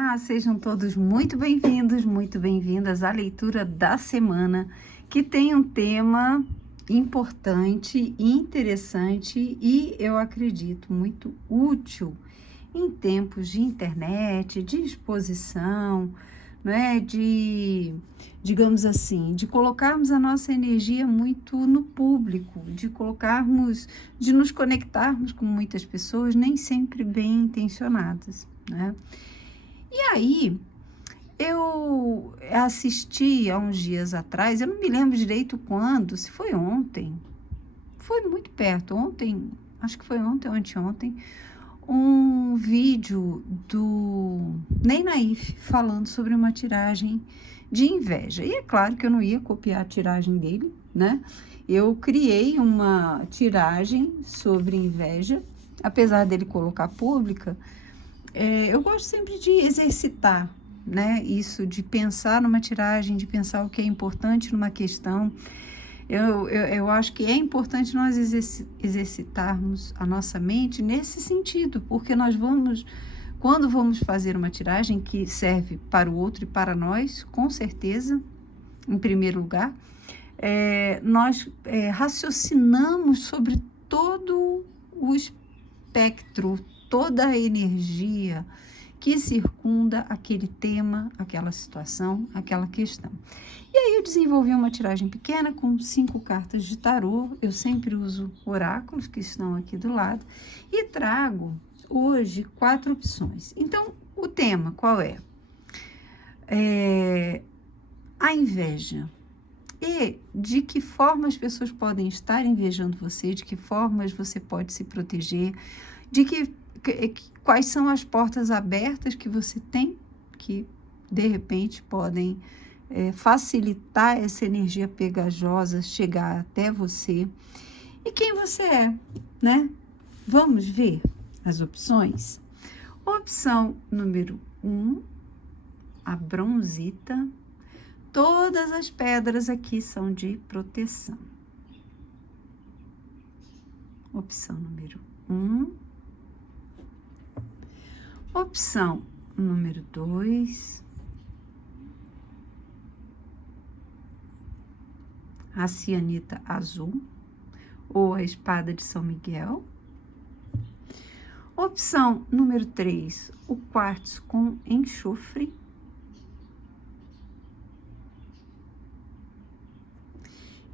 Olá, sejam todos muito bem-vindos, muito bem-vindas à leitura da semana, que tem um tema importante, interessante e, eu acredito, muito útil em tempos de internet, de exposição, não é? Digamos assim, de colocarmos a nossa energia muito no público, de nos conectarmos com muitas pessoas, nem sempre bem intencionadas, né? E aí, eu assisti há uns dias atrás, eu não me lembro direito quando, se foi ontem, foi muito perto, ontem, acho que foi ontem ou anteontem, um vídeo do Ney Naif falando sobre uma tiragem de inveja. E é claro que eu não ia copiar a tiragem dele, né? Eu criei uma tiragem sobre inveja, apesar dele colocar pública. Eu gosto sempre de exercitar, né? Isso, de pensar numa tiragem, de pensar o que é importante numa questão. Eu acho que é importante nós exercitarmos a nossa mente nesse sentido, porque quando vamos fazer uma tiragem que serve para o outro e para nós, com certeza, em primeiro lugar, nós raciocinamos sobre todo o espectro, toda a energia que circunda aquele tema, aquela situação, aquela questão. E aí eu desenvolvi uma tiragem pequena com 5 cartas de tarô. Eu sempre uso oráculos que estão aqui do lado e trago hoje 4 opções. Então, o tema qual é? A inveja. E de que forma as pessoas podem estar invejando você, de que formas você pode se proteger, quais são as portas abertas que você tem, que de repente podem facilitar essa energia pegajosa chegar até você, e quem você é, né? Vamos ver as opções? Opção número 1, a bronzita. Todas as pedras aqui são de proteção. Opção número 1. Opção número 2. A cianita azul ou a espada de São Miguel. Opção número 3, o quartzo com enxofre.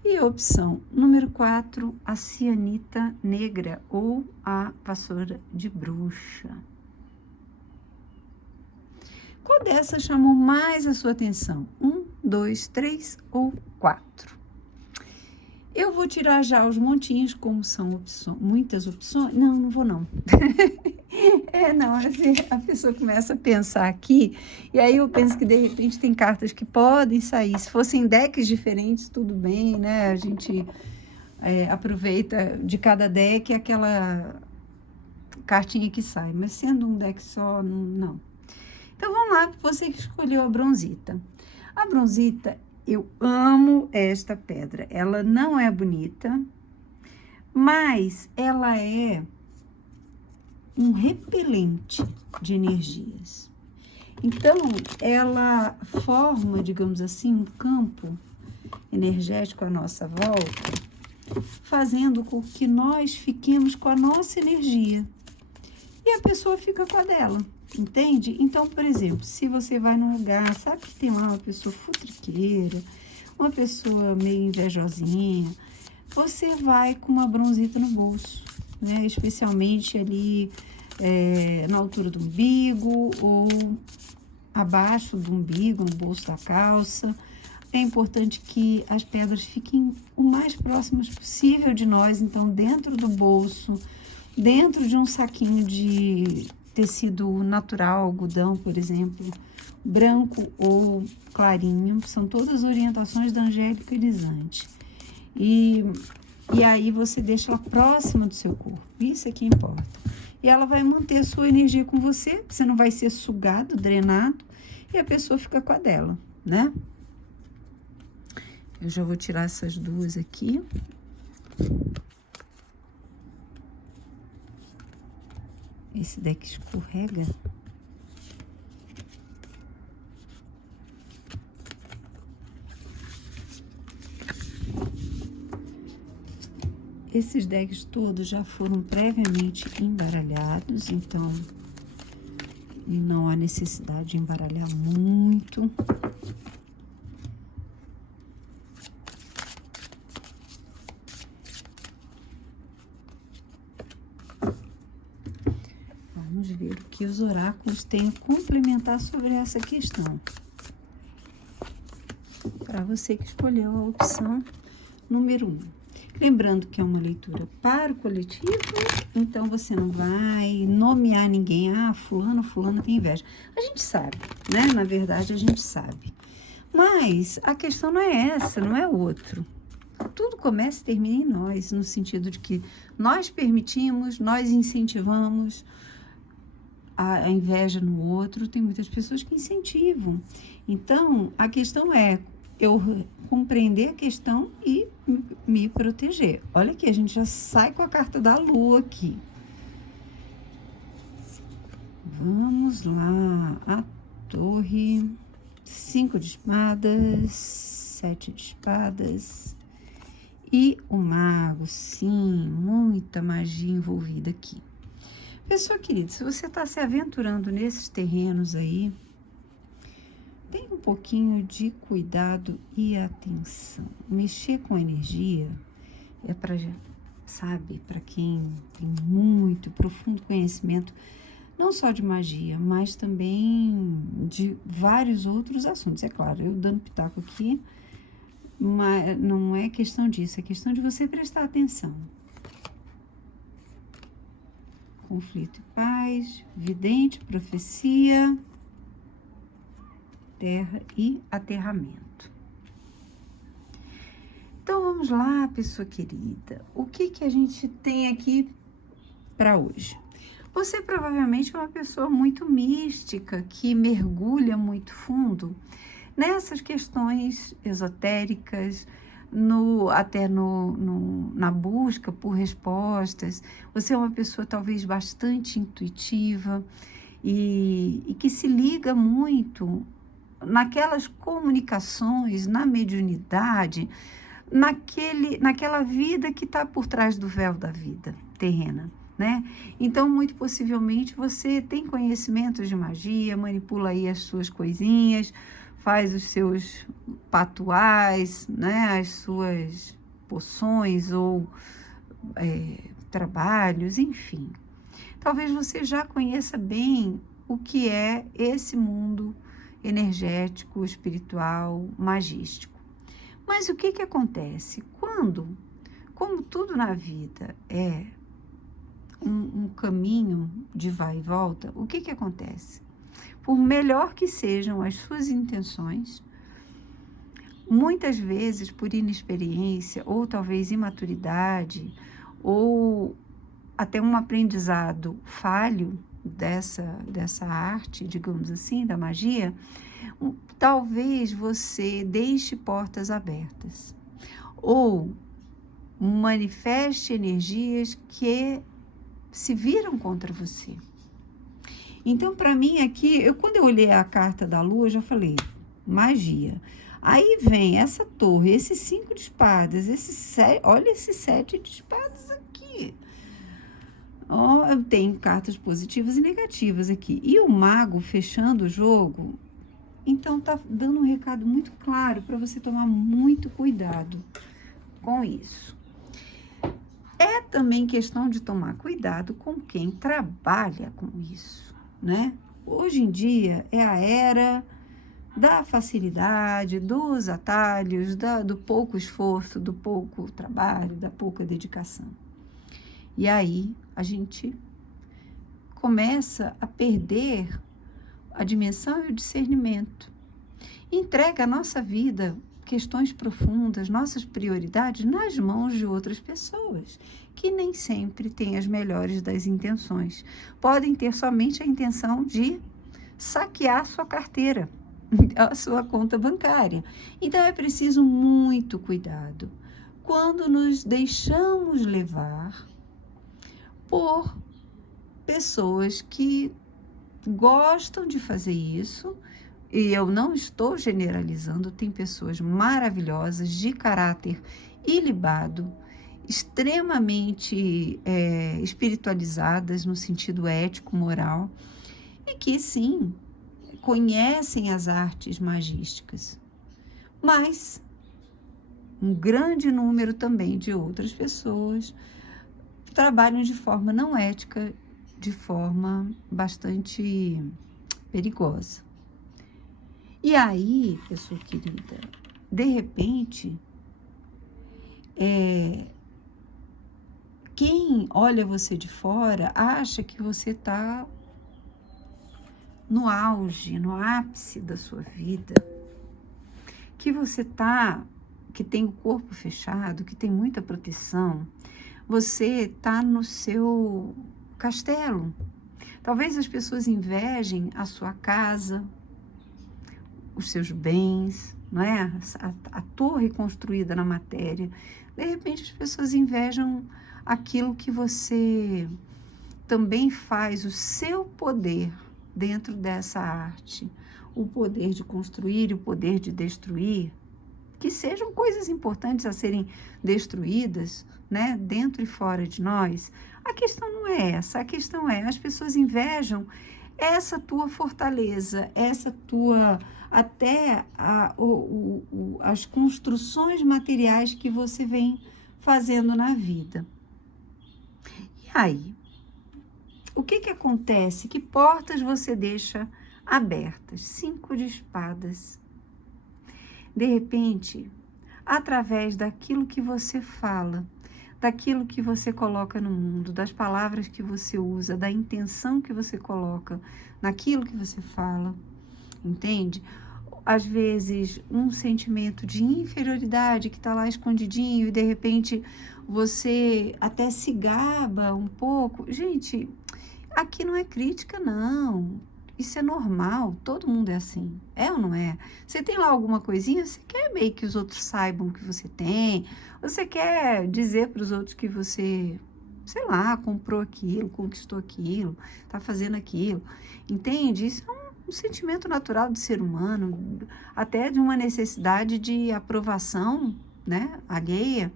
E a opção número 4, a cianita negra ou a vassoura de bruxa. Qual dessas chamou mais a sua atenção? 1, 2, 3 ou 4? Eu vou tirar já os montinhos, como são muitas opções. Não vou não. Assim, a pessoa começa a pensar aqui, e aí eu penso que de repente tem cartas que podem sair. Se fossem decks diferentes, tudo bem, né? A gente aproveita de cada deck aquela cartinha que sai, mas sendo um deck só, não. Então vamos lá, você que escolheu a bronzita. A bronzita, eu amo esta pedra. Ela não é bonita, mas ela é um repelente de energias. Então, ela forma, digamos assim, um campo energético à nossa volta, fazendo com que nós fiquemos com a nossa energia e a pessoa fica com a dela. Entende? Então, por exemplo, se você vai num lugar, sabe que tem lá uma pessoa futriqueira, uma pessoa meio invejosinha, você vai com uma bronzita no bolso, né? Especialmente ali na altura do umbigo ou abaixo do umbigo, no bolso da calça. É importante que as pedras fiquem o mais próximas possível de nós, então dentro do bolso, dentro de um saquinho de tecido natural, algodão, por exemplo, branco ou clarinho, são todas orientações da Angélica Elisante. E aí você deixa ela próxima do seu corpo, isso é que importa. E ela vai manter a sua energia com você não vai ser sugado, drenado, e a pessoa fica com a dela, né? Eu já vou tirar essas duas aqui. Esse deck escorrega. esses decks todos já foram previamente embaralhados, então não há necessidade de embaralhar muito. Vamos ver o que os oráculos têm a complementar sobre essa questão. Para você que escolheu a opção número 1. Lembrando que é uma leitura para o coletivo, então você não vai nomear ninguém. Ah, fulano tem inveja. A gente sabe, né? Na verdade, a gente sabe. Mas a questão não é essa, não é outro. Tudo começa e termina em nós, no sentido de que nós permitimos, nós incentivamos a inveja no outro. Tem muitas pessoas que incentivam. Então, a questão é eu compreender a questão e me proteger. Olha aqui, a gente já sai com a carta da lua aqui. Vamos lá. A torre, 5 de espadas, 7 de espadas e o mago. Sim, muita magia envolvida aqui. Pessoa querida, se você está se aventurando nesses terrenos aí, tem um pouquinho de cuidado e atenção. Mexer com energia é para, sabe, para quem tem muito profundo conhecimento, não só de magia, mas também de vários outros assuntos. É claro, eu dando pitaco aqui, mas não é questão disso, é questão de você prestar atenção. Conflito e paz, vidente, profecia, terra e aterramento. Então vamos lá, pessoa querida. O que a gente tem aqui para hoje? Você provavelmente é uma pessoa muito mística, que mergulha muito fundo nessas questões esotéricas, até na busca por respostas. Você é uma pessoa talvez bastante intuitiva e que se liga muito naquelas comunicações, na mediunidade, naquela vida que está por trás do véu da vida terrena, né? Então, muito possivelmente, você tem conhecimentos de magia, manipula aí as suas coisinhas, faz os seus patuais, né? As suas poções ou trabalhos, enfim. Talvez você já conheça bem o que é esse mundo energético, espiritual, magístico. Mas o que acontece? Como tudo na vida é um caminho de vai e volta, o que acontece? Por melhor que sejam as suas intenções, muitas vezes por inexperiência, ou talvez imaturidade, ou até um aprendizado falho dessa arte, digamos assim, da magia, talvez você deixe portas abertas ou manifeste energias que se viram contra você. Então, para mim aqui, quando eu olhei a carta da lua, eu já falei, magia. Aí vem essa torre, esse 5 de espadas, olha esse 7 de espadas aqui. Tem cartas positivas e negativas aqui. E o mago fechando o jogo, então tá dando um recado muito claro para você tomar muito cuidado com isso. É também questão de tomar cuidado com quem trabalha com isso, né? Hoje em dia é a era da facilidade, dos atalhos, do pouco esforço, do pouco trabalho, da pouca dedicação. E aí a gente começa a perder a dimensão e o discernimento. Entrega a nossa vida, questões profundas, nossas prioridades nas mãos de outras pessoas, que nem sempre têm as melhores das intenções. Podem ter somente a intenção de saquear sua carteira, a sua conta bancária. Então é preciso muito cuidado quando nos deixamos levar por pessoas que gostam de fazer isso, e eu não estou generalizando, tem pessoas maravilhosas, de caráter ilibado, extremamente espiritualizadas no sentido ético, moral, e que sim, conhecem as artes magísticas, mas um grande número também de outras pessoas trabalham de forma não ética, de forma bastante perigosa. E aí, pessoa querida, de repente, quem olha você de fora acha que você está no auge, no ápice da sua vida, que você está, que tem o corpo fechado, que tem muita proteção, você está no seu castelo. Talvez as pessoas invejem a sua casa, os seus bens, não é? A torre construída na matéria. De repente as pessoas invejam aquilo que você também faz, o seu poder dentro dessa arte, o poder de construir e o poder de destruir, que sejam coisas importantes a serem destruídas, né, dentro e fora de nós. A questão não é essa, a questão é, as pessoas invejam essa tua fortaleza, essa tua, até as construções materiais que você vem fazendo na vida. E aí, o que acontece? Que portas você deixa abertas? 5 de espadas. De repente, através daquilo que você fala, daquilo que você coloca no mundo, das palavras que você usa, da intenção que você coloca naquilo que você fala, entende? Às vezes, um sentimento de inferioridade que está lá escondidinho e, de repente, você até se gaba um pouco. Gente, aqui não é crítica, não. Isso é normal, todo mundo é assim. É ou não é? Você tem lá alguma coisinha, você quer meio que os outros saibam que você tem, você quer dizer para os outros que você, sei lá, comprou aquilo, conquistou aquilo, está fazendo aquilo. Entende? Isso é um sentimento natural do ser humano, até de uma necessidade de aprovação, né, alheia.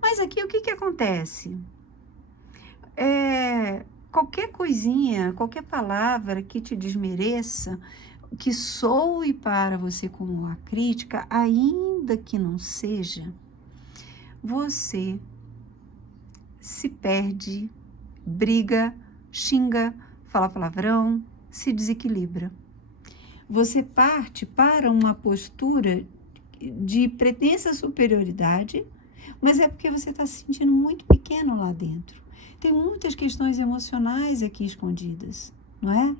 Mas aqui o que acontece? Qualquer coisinha, qualquer palavra que te desmereça, que soe para você como uma crítica, ainda que não seja, você se perde, briga, xinga, fala palavrão, se desequilibra. Você parte para uma postura de pretensa superioridade, mas é porque você está se sentindo muito pequeno lá dentro. Tem muitas questões emocionais aqui escondidas, não é?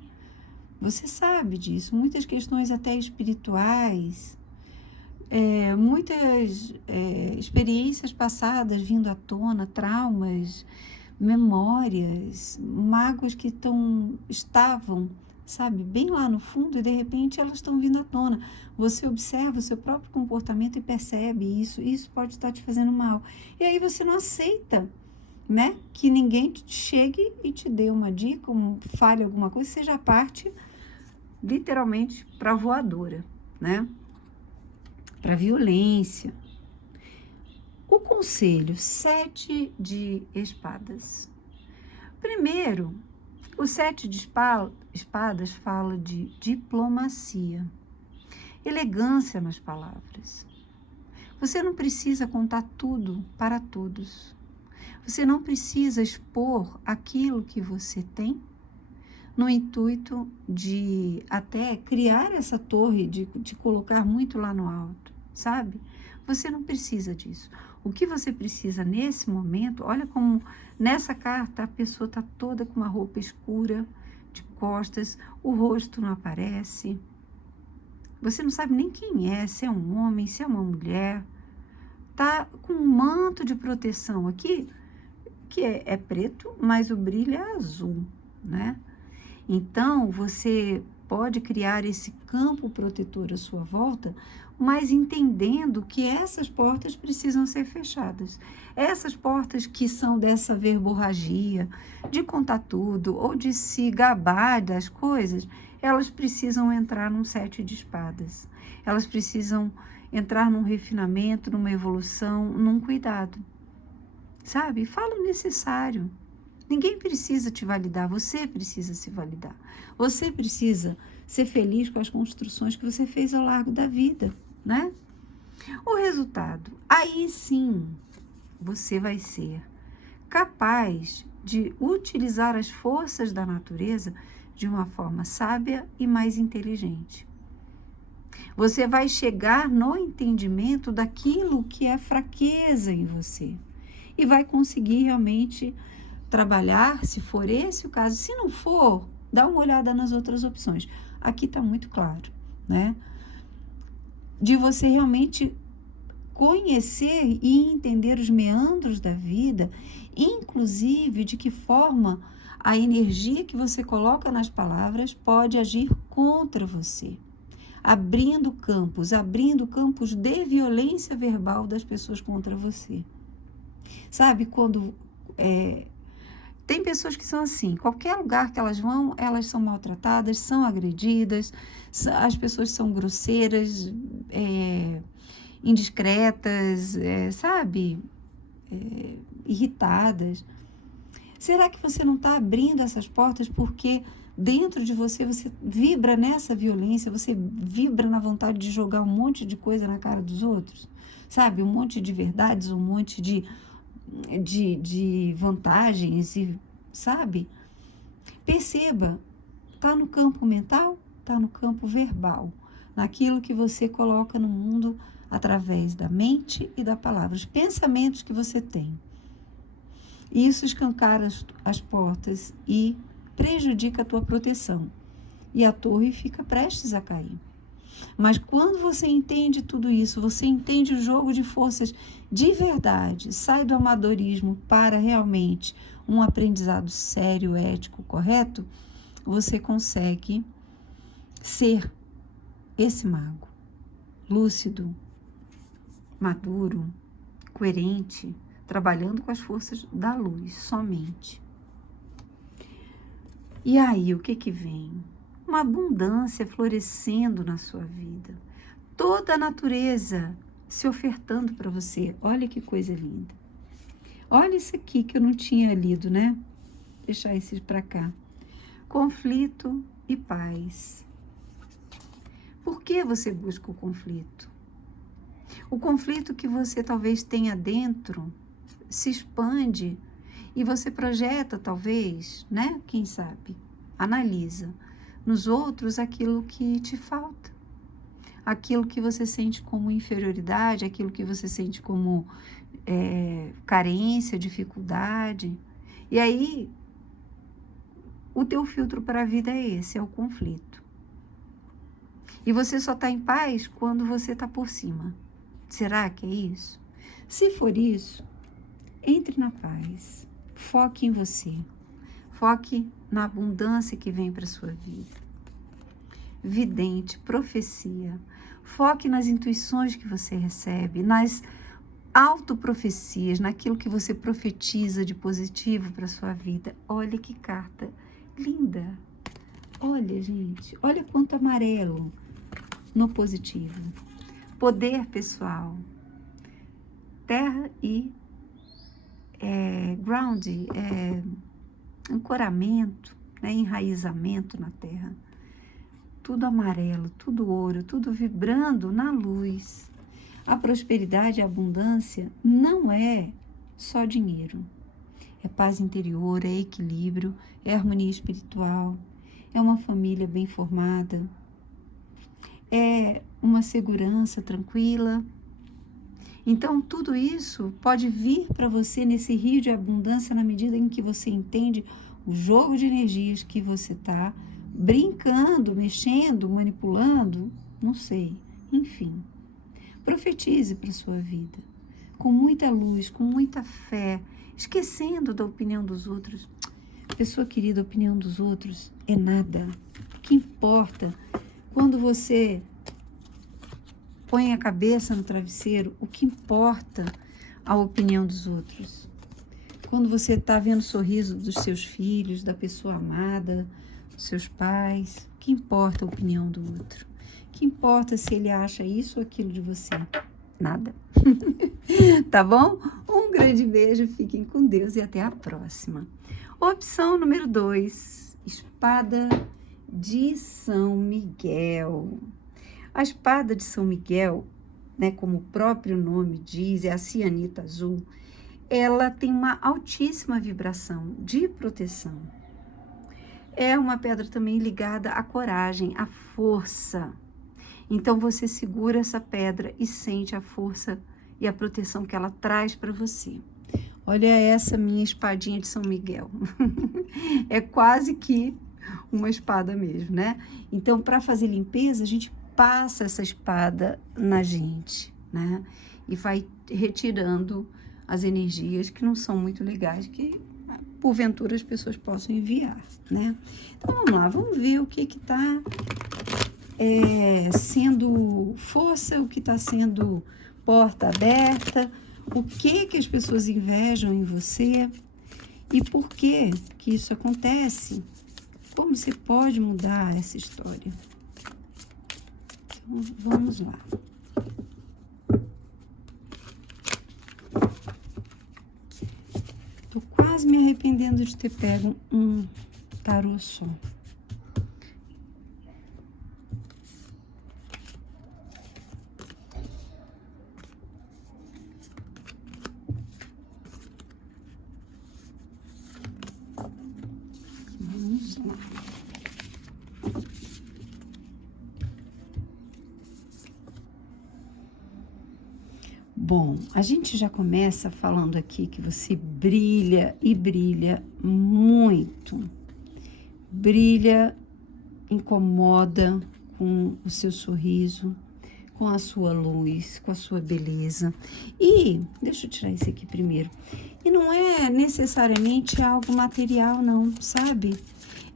Você sabe disso, muitas questões até espirituais, muitas experiências passadas vindo à tona, traumas, memórias, mágoas que estavam, sabe, bem lá no fundo e de repente elas estão vindo à tona. Você observa o seu próprio comportamento e percebe isso, isso pode estar te fazendo mal. E aí você não aceita, né, que ninguém chegue e te dê uma dica, fale alguma coisa, seja parte literalmente para voadora, né, para violência. O conselho, 7 de espadas. Primeiro, o 7 de espadas fala de diplomacia, elegância nas palavras. Você não precisa contar tudo para todos. Você não precisa expor aquilo que você tem no intuito de até criar essa torre, de te colocar muito lá no alto, sabe? Você não precisa disso. O que você precisa nesse momento, olha como nessa carta a pessoa está toda com uma roupa escura, de costas, o rosto não aparece. Você não sabe nem quem é, se é um homem, se é uma mulher. Tá com um manto de proteção aqui, que é preto, mas o brilho é azul, né? Então, você pode criar esse campo protetor à sua volta, mas entendendo que essas portas precisam ser fechadas. Essas portas que são dessa verborragia, de contar tudo, ou de se gabar das coisas, elas precisam entrar num 7 de espadas. Elas precisam entrar num refinamento, numa evolução, num cuidado. sabe? Fala o necessário. Ninguém precisa te validar, você precisa se validar. Você precisa ser feliz com as construções que você fez ao largo da vida, né? O resultado, aí sim, você vai ser capaz de utilizar as forças da natureza de uma forma sábia e mais inteligente. Você vai chegar no entendimento daquilo que é fraqueza em você e vai conseguir realmente trabalhar, se for esse o caso. Se não for, dá uma olhada nas outras opções. Aqui está muito claro, né? De você realmente conhecer e entender os meandros da vida, inclusive de que forma a energia que você coloca nas palavras pode agir contra você, abrindo campos de violência verbal das pessoas contra você. Sabe, quando tem pessoas que são assim, qualquer lugar que elas vão, elas são maltratadas, são agredidas, as pessoas são grosseiras, indiscretas, sabe, irritadas. Será que você não está abrindo essas portas porque dentro de você, você vibra nessa violência, você vibra na vontade de jogar um monte de coisa na cara dos outros? Sabe, um monte de verdades, um monte de vantagens, e, sabe? Perceba, está no campo mental, está no campo verbal, naquilo que você coloca no mundo através da mente e da palavra, os pensamentos que você tem. Isso escancara as portas e prejudica a tua proteção. E a torre fica prestes a cair. Mas quando você entende tudo isso, você entende o jogo de forças de verdade, sai do amadorismo para realmente um aprendizado sério, ético, correto, você consegue ser esse mago, lúcido, maduro, coerente, trabalhando com as forças da luz somente. E aí, o que vem? Uma abundância florescendo na sua vida. Toda a natureza se ofertando para você. Olha que coisa linda. Olha isso aqui que eu não tinha lido, né? Deixar esse para cá. Conflito e paz. Por que você busca o conflito? O conflito que você talvez tenha dentro se expande e você projeta, talvez, né? Quem sabe? Analisa nos outros aquilo que te falta, aquilo que você sente como inferioridade, aquilo que você sente como carência, dificuldade. E aí, o teu filtro para a vida é esse, é o conflito. E você só está em paz quando você está por cima. Será que é isso? Se for isso, entre na paz, foque em você, foque na abundância que vem para a sua vida. Vidente, profecia, foque nas intuições que você recebe, nas autoprofecias, naquilo que você profetiza de positivo para a sua vida. Olha que carta linda! Olha, gente, olha quanto amarelo no positivo. Poder pessoal, terra e ground, ancoramento, né, enraizamento na terra. Tudo amarelo, tudo ouro, tudo vibrando na luz. A prosperidade e a abundância não é só dinheiro. É paz interior, é equilíbrio, é harmonia espiritual, é uma família bem formada, é uma segurança tranquila. Então, tudo isso pode vir para você nesse rio de abundância na medida em que você entende o jogo de energias que você está brincando, mexendo, manipulando, não sei, enfim. Profetize para a sua vida, com muita luz, com muita fé, esquecendo da opinião dos outros. Pessoa querida, a opinião dos outros é nada. O que importa, quando você põe a cabeça no travesseiro, o que importa a opinião dos outros? Quando você está vendo o sorriso dos seus filhos, da pessoa amada, dos seus pais, o que importa a opinião do outro? O que importa se ele acha isso ou aquilo de você? Nada. Tá bom? Um grande beijo, fiquem com Deus e até a próxima. Opção número 2, espada de São Miguel. A espada de São Miguel, né, como o próprio nome diz, é a cianita azul, ela tem uma altíssima vibração de proteção. É uma pedra também ligada à coragem, à força. Então você segura essa pedra e sente a força e a proteção que ela traz para você. Olha essa minha espadinha de São Miguel. É quase que uma espada mesmo, né? Então, para fazer limpeza, a gente passa essa espada na gente, né? E vai retirando as energias que não são muito legais, que porventura as pessoas possam enviar, né? Então, vamos lá, vamos ver o que está sendo força, o que está sendo porta aberta, o que as pessoas invejam em você e por que isso acontece. Como você pode mudar essa história? Então, vamos lá. Tô quase me arrependendo de ter pego um tarô só. Vamos lá. Bom, a gente já começa falando aqui que você brilha e brilha muito. Brilha, incomoda com o seu sorriso, com a sua luz, com a sua beleza. E, deixa eu tirar isso aqui primeiro. E não é necessariamente algo material, não, sabe?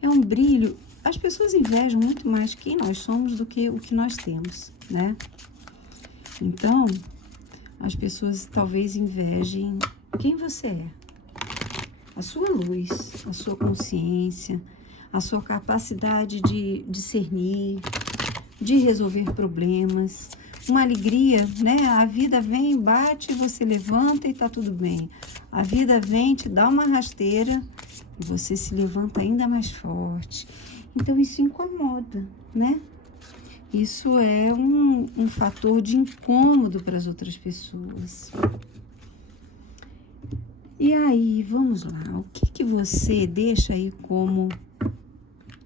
É um brilho. As pessoas invejam muito mais quem nós somos do que o que nós temos, né? Então, as pessoas talvez invejem quem você é. A sua luz, a sua consciência, a sua capacidade de discernir, de resolver problemas, uma alegria, né? A vida vem, bate, você levanta e tá tudo bem. A vida vem, te dá uma rasteira e você se levanta ainda mais forte. Então, isso incomoda, né? Isso é um fator de incômodo para as outras pessoas. E aí, vamos lá. O que você deixa aí como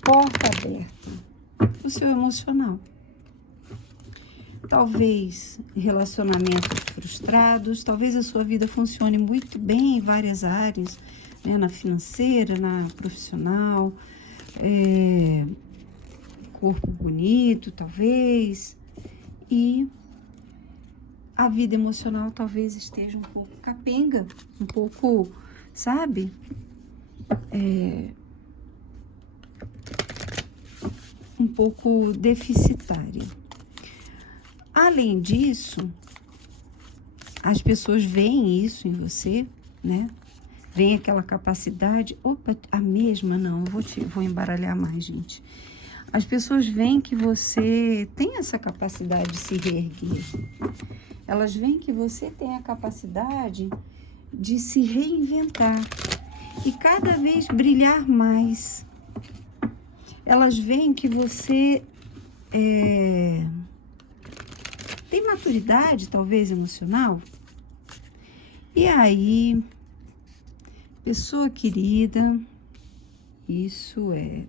porta aberta? O seu emocional. Talvez relacionamentos frustrados, talvez a sua vida funcione muito bem em várias áreas, né? Na financeira, na profissional, corpo bonito, talvez, e a vida emocional talvez esteja um pouco capenga, um pouco, sabe? Um pouco deficitária. Além disso, as pessoas veem isso em você, né? Vem aquela capacidade, opa, a mesma não, vou embaralhar mais, gente. As pessoas veem que você tem essa capacidade de se reerguer. Elas veem que você tem a capacidade de se reinventar e cada vez brilhar mais. Elas veem que você tem maturidade, talvez, emocional. E aí, pessoa querida, isso é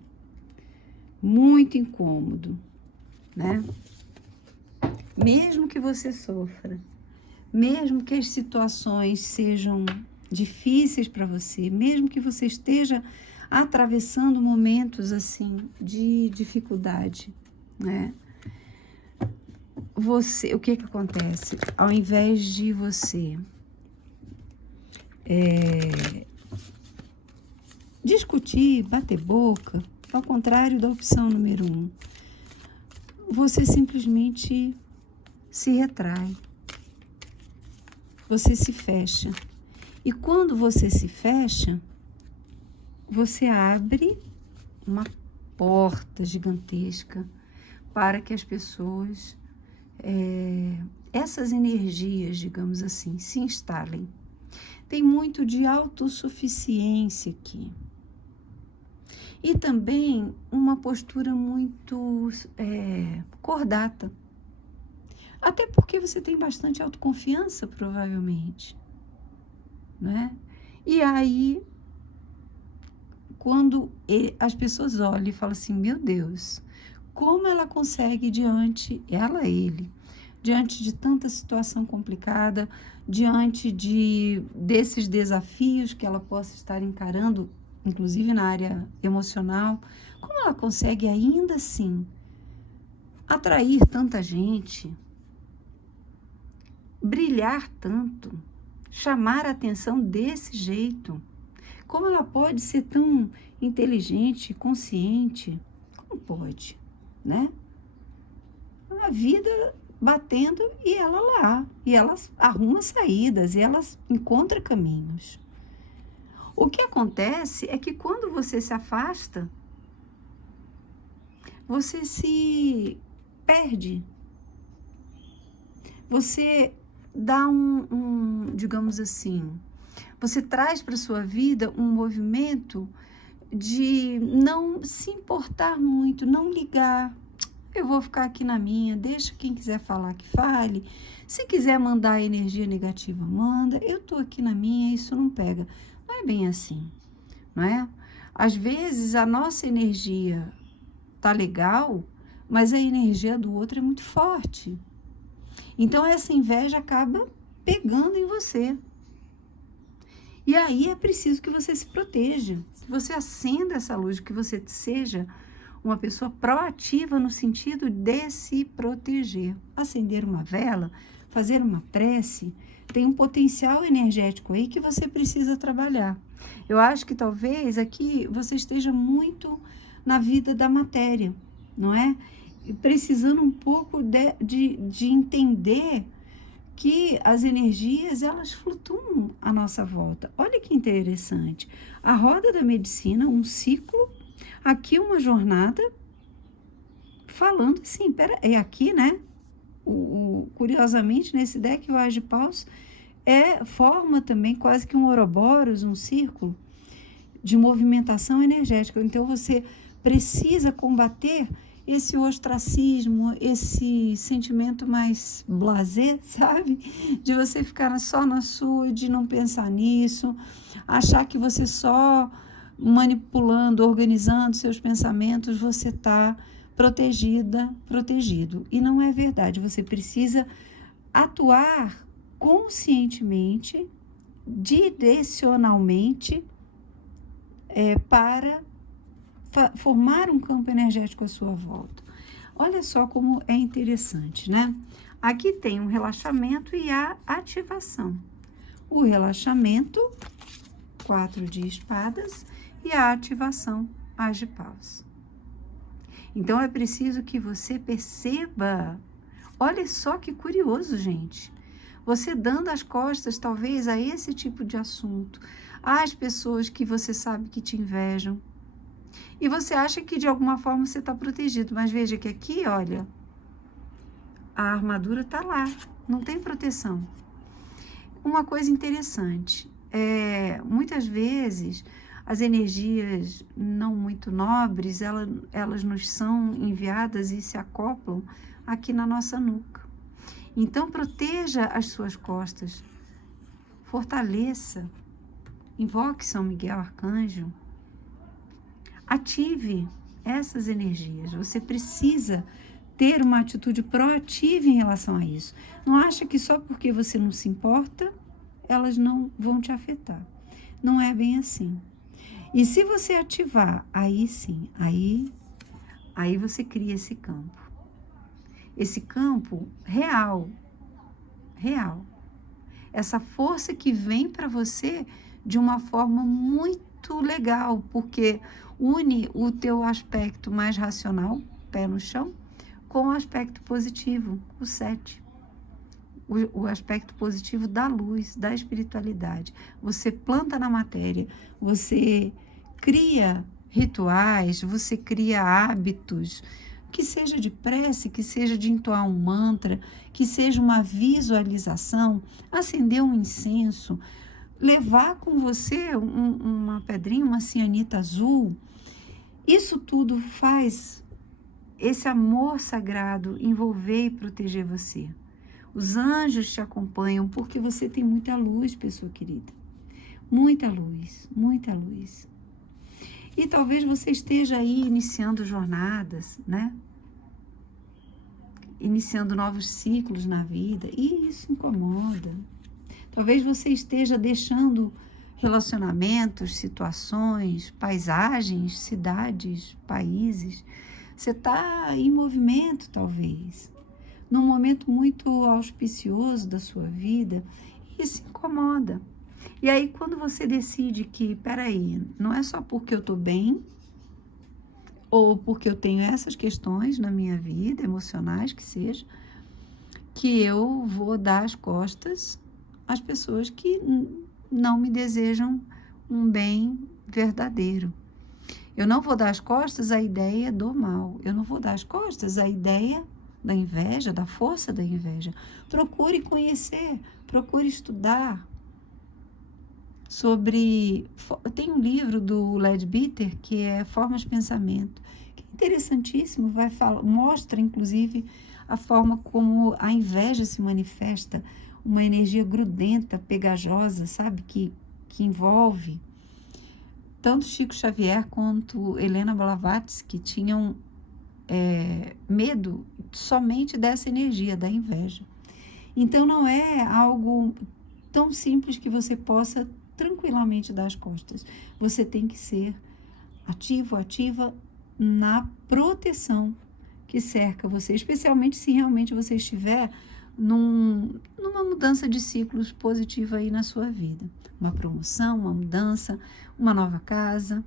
muito incômodo, né? Mesmo que você sofra, mesmo que as situações sejam difíceis para você, mesmo que você esteja atravessando momentos assim de dificuldade, né? O que acontece? Ao invés de você discutir, bater boca, ao contrário da opção número 1, você simplesmente se retrai, você se fecha. E quando você se fecha, você abre uma porta gigantesca para que as pessoas essas energias, digamos assim, se instalem. Tem muito de autossuficiência aqui. E também uma postura muito cordata. Até porque você tem bastante autoconfiança, provavelmente, né? E aí, quando as pessoas olham e falam assim, meu Deus, como ela consegue ele, diante de tanta situação complicada, diante desses desafios que ela possa estar encarando, inclusive na área emocional, como ela consegue ainda assim atrair tanta gente, brilhar tanto, chamar a atenção desse jeito? Como ela pode ser tão inteligente, consciente? Como pode, né? A vida batendo e ela lá, e ela arruma saídas, e ela encontra caminhos. O que acontece é que quando você se afasta, você se perde. Você dá digamos assim, você traz para a sua vida um movimento de não se importar muito, não ligar. Eu vou ficar aqui na minha, deixa quem quiser falar que fale. Se quiser mandar energia negativa, manda. Eu estou aqui na minha, isso não pega. Não é bem assim, não é? Às vezes a nossa energia tá legal, mas a energia do outro é muito forte. Então essa inveja acaba pegando em você. E aí é preciso que você se proteja, que você acenda essa luz, que você seja uma pessoa proativa no sentido de se proteger. Acender uma vela, fazer uma prece, tem um potencial energético aí que você precisa trabalhar. Eu acho que talvez aqui você esteja muito na vida da matéria, não é? Precisando um pouco de entender que as energias, elas flutuam à nossa volta. Olha que interessante. A roda da medicina, um ciclo, aqui uma jornada, falando assim, é aqui, né? Curiosamente, nesse deck, o As de Paus forma também quase que um Ouroboros, um círculo de movimentação energética. Então, você precisa combater esse ostracismo, esse sentimento mais blasé, sabe? De você ficar só na sua, de não pensar nisso, achar que você só manipulando, organizando seus pensamentos, você está protegido. E não é verdade, você precisa atuar conscientemente, direcionalmente, para formar um campo energético à sua volta. Olha só como é interessante, né? Aqui tem um relaxamento e a ativação. O relaxamento, 4 de espadas, e a ativação, As de Paus. Então, é preciso que você perceba, olha só que curioso, gente, você dando as costas, talvez, a esse tipo de assunto, às pessoas que você sabe que te invejam, e você acha que de alguma forma você está protegido, mas veja que aqui, olha, a armadura está lá, não tem proteção. Uma coisa interessante, muitas vezes as energias não muito nobres, elas nos são enviadas e se acoplam aqui na nossa nuca. Então, proteja as suas costas, fortaleça, invoque São Miguel Arcanjo, ative essas energias. Você precisa ter uma atitude proativa em relação a isso. Não acha que só porque você não se importa, elas não vão te afetar. Não é bem assim. E se você ativar, aí sim, aí você cria esse campo. Esse campo real. Essa força que vem para você de uma forma muito legal, porque une o teu aspecto mais racional, pé no chão, com o aspecto positivo, o 7. O aspecto positivo da luz, da espiritualidade. Você planta na matéria, você cria rituais, você cria hábitos, que seja de prece, que seja de entoar um mantra, que seja uma visualização, acender um incenso, levar com você uma pedrinha, uma cianita azul. Isso tudo faz esse amor sagrado envolver e proteger você. Os anjos te acompanham porque você tem muita luz, pessoa querida. Muita luz, muita luz. E talvez você esteja aí iniciando jornadas, né? Iniciando novos ciclos na vida, e isso incomoda. Talvez você esteja deixando relacionamentos, situações, paisagens, cidades, países. Você está em movimento, talvez, num momento muito auspicioso da sua vida, e isso incomoda. E aí, quando você decide que, peraí, não é só porque eu estou bem, ou porque eu tenho essas questões na minha vida, emocionais que seja, que eu vou dar as costas às pessoas que não me desejam um bem verdadeiro. Eu não vou dar as costas à ideia do mal. Eu não vou dar as costas à ideia da inveja, da força da inveja. Procure conhecer, procure estudar sobre... Tem um livro do Leadbeater que é Formas de Pensamento, que é interessantíssimo, mostra inclusive a forma como a inveja se manifesta, uma energia grudenta, pegajosa, sabe, que envolve. Tanto Chico Xavier quanto Helena Blavatsky tinham medo somente dessa energia, da inveja. Então, não é algo tão simples que você possa tranquilamente dar as costas. Você tem que ser ativo, ativa na proteção que cerca você, especialmente se realmente você estiver numa mudança de ciclos positiva aí na sua vida. Uma promoção, uma mudança, uma nova casa,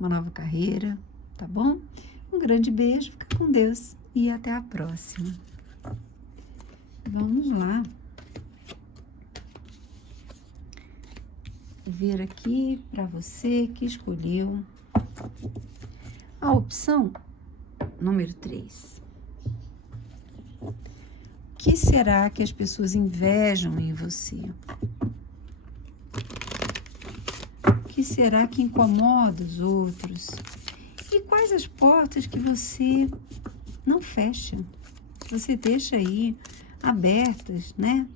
uma nova carreira, tá bom? Um grande beijo, fica com Deus e até a próxima. Vamos lá. Ver aqui para você que escolheu a opção número 3. O que será que as pessoas invejam em você? O que será que incomoda os outros? E quais as portas que você não fecha? Você deixa aí abertas, né?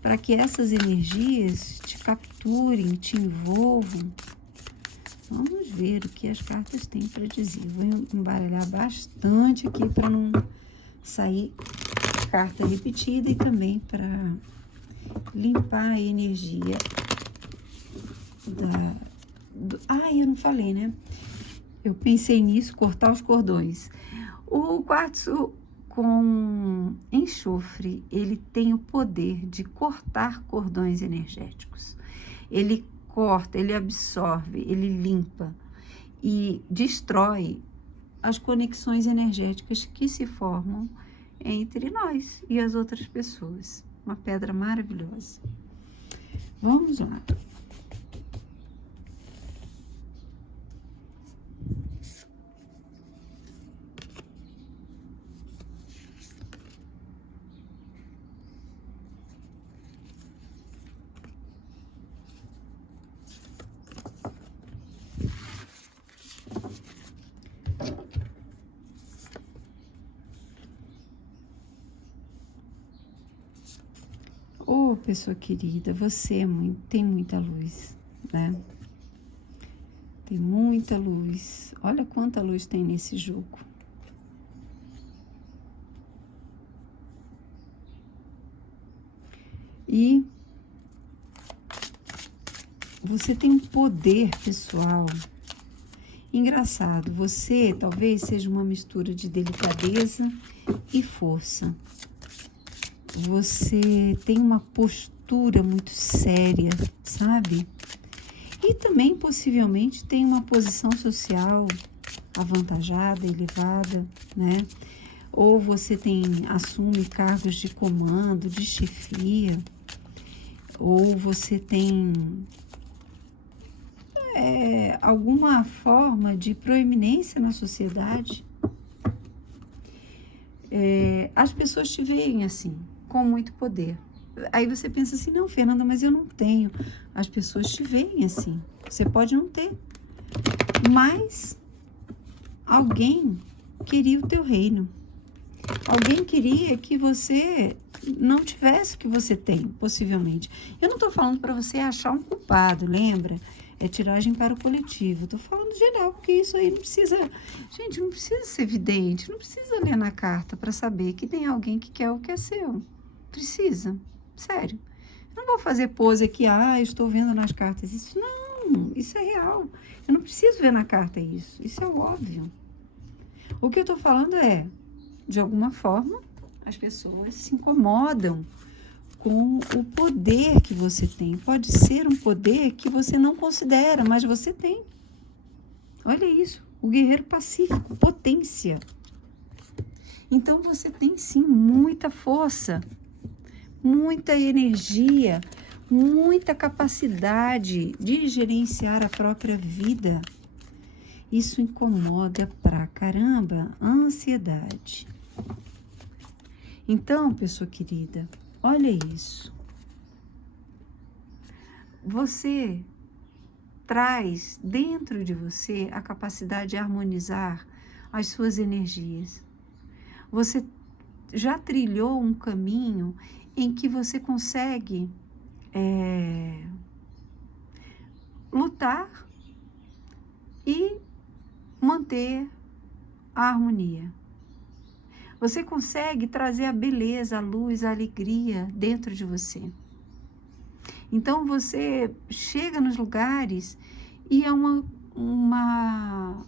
Para que essas energias te capturem, te envolvam. Vamos ver o que as cartas têm para dizer. Vou embaralhar bastante aqui para não sair carta repetida e também para limpar a energia eu não falei, né? Eu pensei nisso, cortar os cordões. O quartzo com enxofre, ele tem o poder de cortar cordões energéticos. Ele corta, ele absorve, ele limpa e destrói as conexões energéticas que se formam entre nós e as outras pessoas. Uma pedra maravilhosa. Vamos lá. Ô, pessoa querida, você tem muita luz, né? Tem muita luz. Olha quanta luz tem nesse jogo. E você tem um poder pessoal. Engraçado, você talvez seja uma mistura de delicadeza e força. Você tem uma postura muito séria, sabe? E também, possivelmente, tem uma posição social avantajada, elevada, né? Ou você assume cargos de comando, de chefia, ou você tem alguma forma de proeminência na sociedade. as pessoas te veem assim, com muito poder. Aí você pensa assim, não, Fernanda, mas eu não tenho. As pessoas te veem assim. Você pode não ter, mas alguém queria o teu reino. Alguém queria que você não tivesse o que você tem, possivelmente. Eu não estou falando para você achar um culpado, lembra? É tiragem para o coletivo. Estou falando geral, porque isso aí não precisa... Gente, não precisa ser evidente, não precisa ler na carta para saber que tem alguém que quer o que é seu. Precisa, sério. Não vou fazer pose aqui, estou vendo nas cartas isso. Não, isso é real. Eu não preciso ver na carta isso. Isso é óbvio. O que eu estou falando é, de alguma forma, as pessoas se incomodam com o poder que você tem. Pode ser um poder que você não considera, mas você tem. Olha isso, o guerreiro pacífico, potência. Então você tem sim muita força, muita energia, muita capacidade de gerenciar a própria vida. Isso incomoda pra caramba a ansiedade. Então, pessoa querida, olha isso. Você traz dentro de você a capacidade de harmonizar as suas energias. Você já trilhou um caminho em que você consegue lutar e manter a harmonia. Você consegue trazer a beleza, a luz, a alegria dentro de você. Então você chega nos lugares e é uma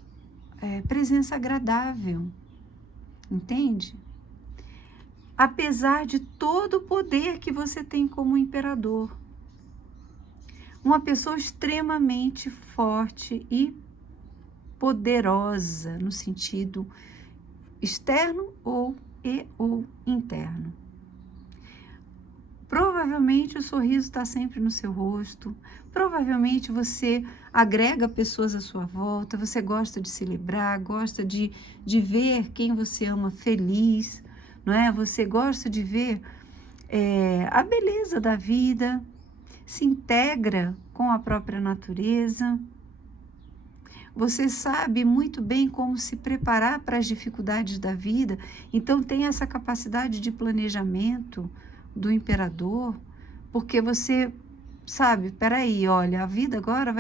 presença agradável, entende? Apesar de todo o poder que você tem como imperador. Uma pessoa extremamente forte e poderosa no sentido externo ou interno. Provavelmente o sorriso está sempre no seu rosto, provavelmente você agrega pessoas à sua volta, você gosta de celebrar, gosta de ver quem você ama feliz, não é? Você gosta de ver a beleza da vida, se integra com a própria natureza. Você sabe muito bem como se preparar para as dificuldades da vida, então tem essa capacidade de planejamento do imperador, porque você sabe, peraí, olha, a vida agora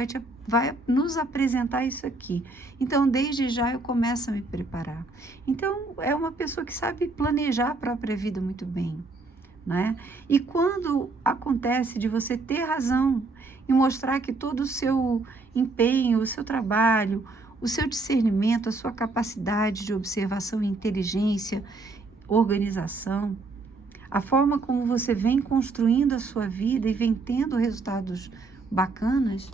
vai nos apresentar isso aqui. Então, desde já eu começo a me preparar. Então, é uma pessoa que sabe planejar a própria vida muito bem, né? E quando acontece de você ter razão e mostrar que todo o seu empenho, o seu trabalho, o seu discernimento, a sua capacidade de observação e inteligência, organização, a forma como você vem construindo a sua vida e vem tendo resultados bacanas,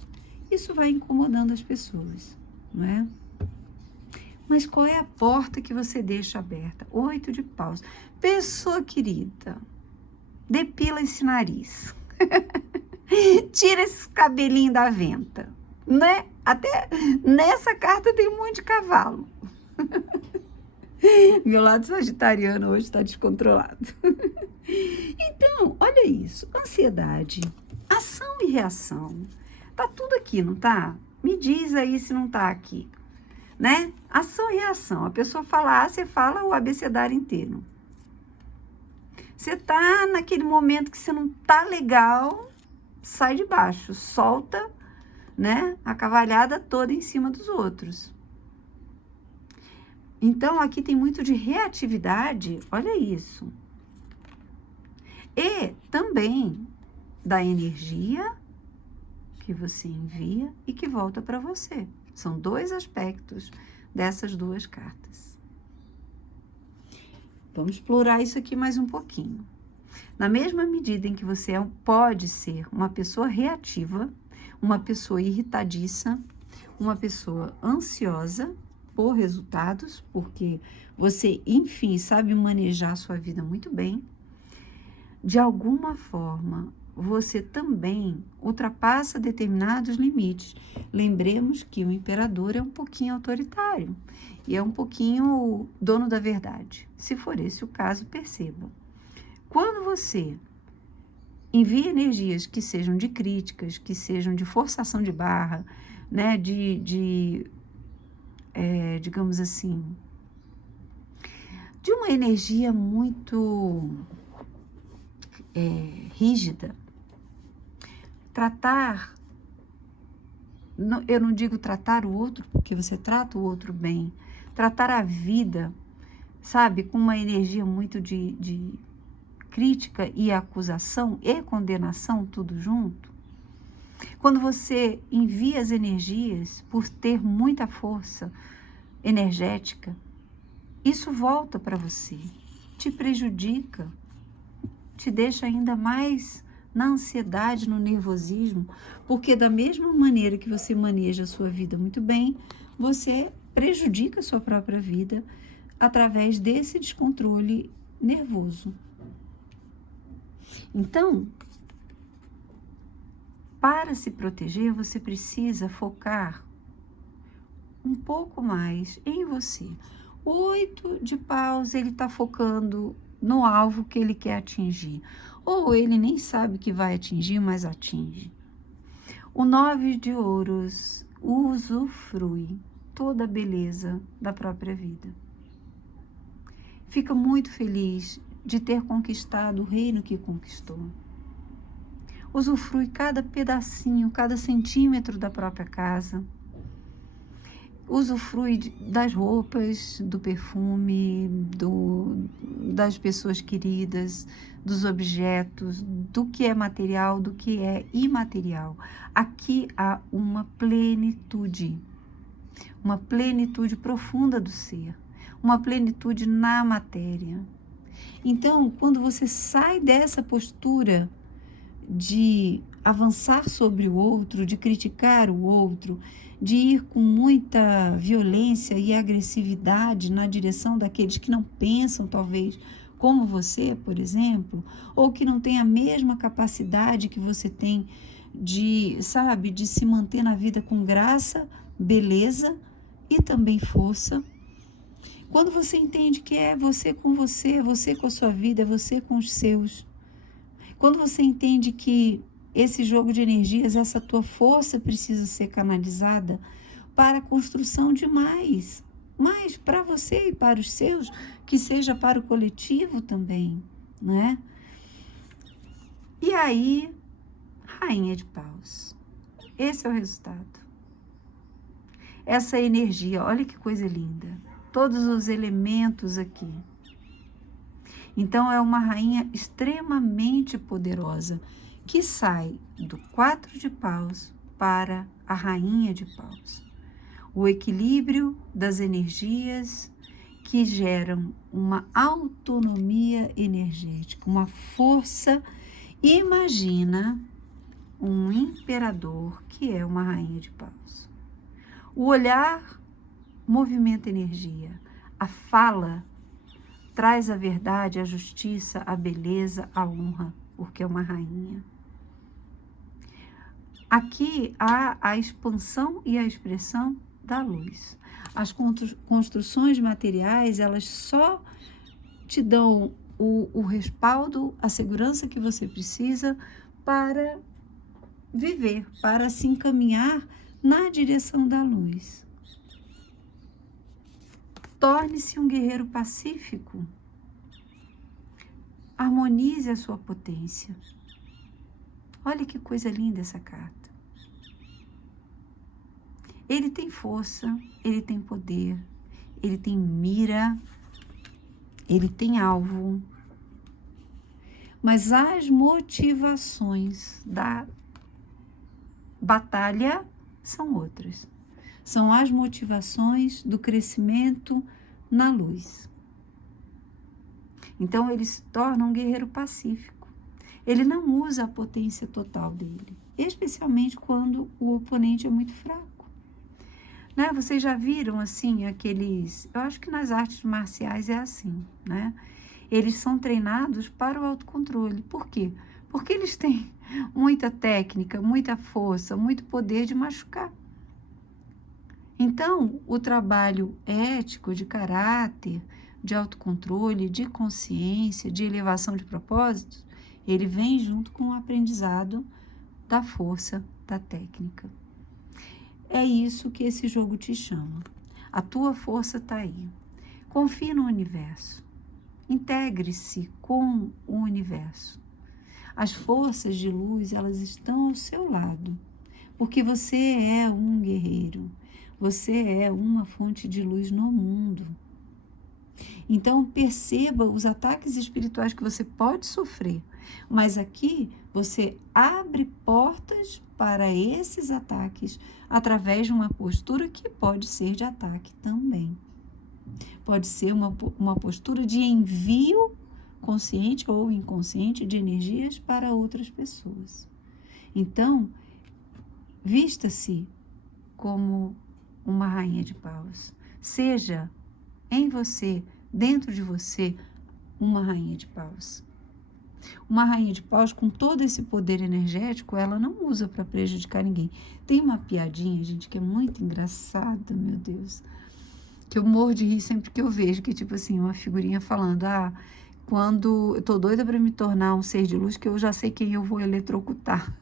isso vai incomodando as pessoas, não é? Mas qual é a porta que você deixa aberta? 8 de paus. Pessoa querida, depila esse nariz. Tira esse cabelinho da venta, né? Até nessa carta tem um monte de cavalo. Meu lado sagitariano hoje está descontrolado. Então, olha isso. Ansiedade, ação e reação. Tá tudo aqui, não tá? Me diz aí se não tá aqui, né? Ação e reação. A pessoa fala A, você fala o abecedário inteiro. Você tá naquele momento que você não tá legal, sai de baixo, solta, né, a cavalhada toda em cima dos outros. Então, aqui tem muito de reatividade, olha isso. E também da energia que você envia e que volta para você. São 2 aspectos dessas 2 cartas. Vamos explorar isso aqui mais um pouquinho. Na mesma medida em que você pode ser uma pessoa reativa, uma pessoa irritadiça, uma pessoa ansiosa por resultados, porque você, enfim, sabe manejar a sua vida muito bem, de alguma forma, você também ultrapassa determinados limites. Lembremos que o imperador é um pouquinho autoritário e é um pouquinho dono da verdade. Se for esse o caso, perceba. Quando você envia energias que sejam de críticas, que sejam de forçação de barra, né, digamos assim, de uma energia muito rígida, tratar, eu não digo tratar o outro, porque você trata o outro bem, tratar a vida, sabe, com uma energia muito de crítica e acusação e condenação, tudo junto. Quando você envia as energias por ter muita força energética, isso volta para você, te prejudica, te deixa ainda mais na ansiedade, no nervosismo, porque da mesma maneira que você maneja a sua vida muito bem, você prejudica a sua própria vida através desse descontrole nervoso. Então, para se proteger, você precisa focar um pouco mais em você. O 8 de paus, ele está focando no alvo que ele quer atingir. Ou ele nem sabe que vai atingir, mas atinge. O 9 de ouros usufrui toda a beleza da própria vida. Fica muito feliz de ter conquistado o reino que conquistou. Usufrui cada pedacinho, cada centímetro da própria casa. Usufrui das roupas, do perfume, das pessoas queridas, dos objetos, do que é material, do que é imaterial. Aqui há uma plenitude profunda do ser, uma plenitude na matéria. Então, quando você sai dessa postura de avançar sobre o outro, de criticar o outro, de ir com muita violência e agressividade na direção daqueles que não pensam, talvez, como você, por exemplo, ou que não têm a mesma capacidade que você tem de se manter na vida com graça, beleza e também força. Quando você entende que é você com a sua vida, é você com os seus. Quando você entende que esse jogo de energias, essa tua força precisa ser canalizada para a construção de mais para você e para os seus, que seja para o coletivo também, né? E aí, Rainha de Paus. Esse é o resultado. Essa energia, olha que coisa linda. Todos os elementos aqui. Então, é uma rainha extremamente poderosa, que sai do 4 de paus para a rainha de paus. O equilíbrio das energias que geram uma autonomia energética, uma força. Imagina um imperador que é uma rainha de paus. O olhar movimenta energia, a fala traz a verdade, a justiça, a beleza, a honra, porque é uma rainha. Aqui há a expansão e a expressão da luz. As construções materiais, elas só te dão o respaldo, a segurança que você precisa para viver, para se encaminhar na direção da luz. Torne-se um guerreiro pacífico. Harmonize a sua potência. Olha que coisa linda essa carta. Ele tem força, ele tem poder, ele tem mira, ele tem alvo. Mas as motivações da batalha são outras. São as motivações do crescimento na luz. Então, ele se torna um guerreiro pacífico. Ele não usa a potência total dele, especialmente quando o oponente é muito fraco. Né? Vocês já viram, assim, aqueles... Eu acho que nas artes marciais é assim, né? Eles são treinados para o autocontrole. Por quê? porque eles têm muita técnica, muita força, muito poder de machucar. Então, o trabalho ético, de caráter, de autocontrole, de consciência, de elevação de propósitos, ele vem junto com o aprendizado da força, da técnica. É isso que esse jogo te chama. A tua força está aí. Confie no universo. Integre-se com o universo. As forças de luz, elas estão ao seu lado, porque você é um guerreiro. Você é uma fonte de luz no mundo. Então, perceba os ataques espirituais que você pode sofrer. Mas aqui, você abre portas para esses ataques através de uma postura que pode ser de ataque também. Pode ser uma postura de envio consciente ou inconsciente de energias para outras pessoas. Então, vista-se como uma rainha de paus. Seja em você, dentro de você, uma rainha de paus. Uma rainha de paus com todo esse poder energético, ela não usa para prejudicar ninguém. Tem uma piadinha, gente, que é muito engraçada, meu Deus, que eu morro de rir sempre que eu vejo, que tipo assim, uma figurinha falando, quando eu tô doida para me tornar um ser de luz, que eu já sei quem eu vou eletrocutar.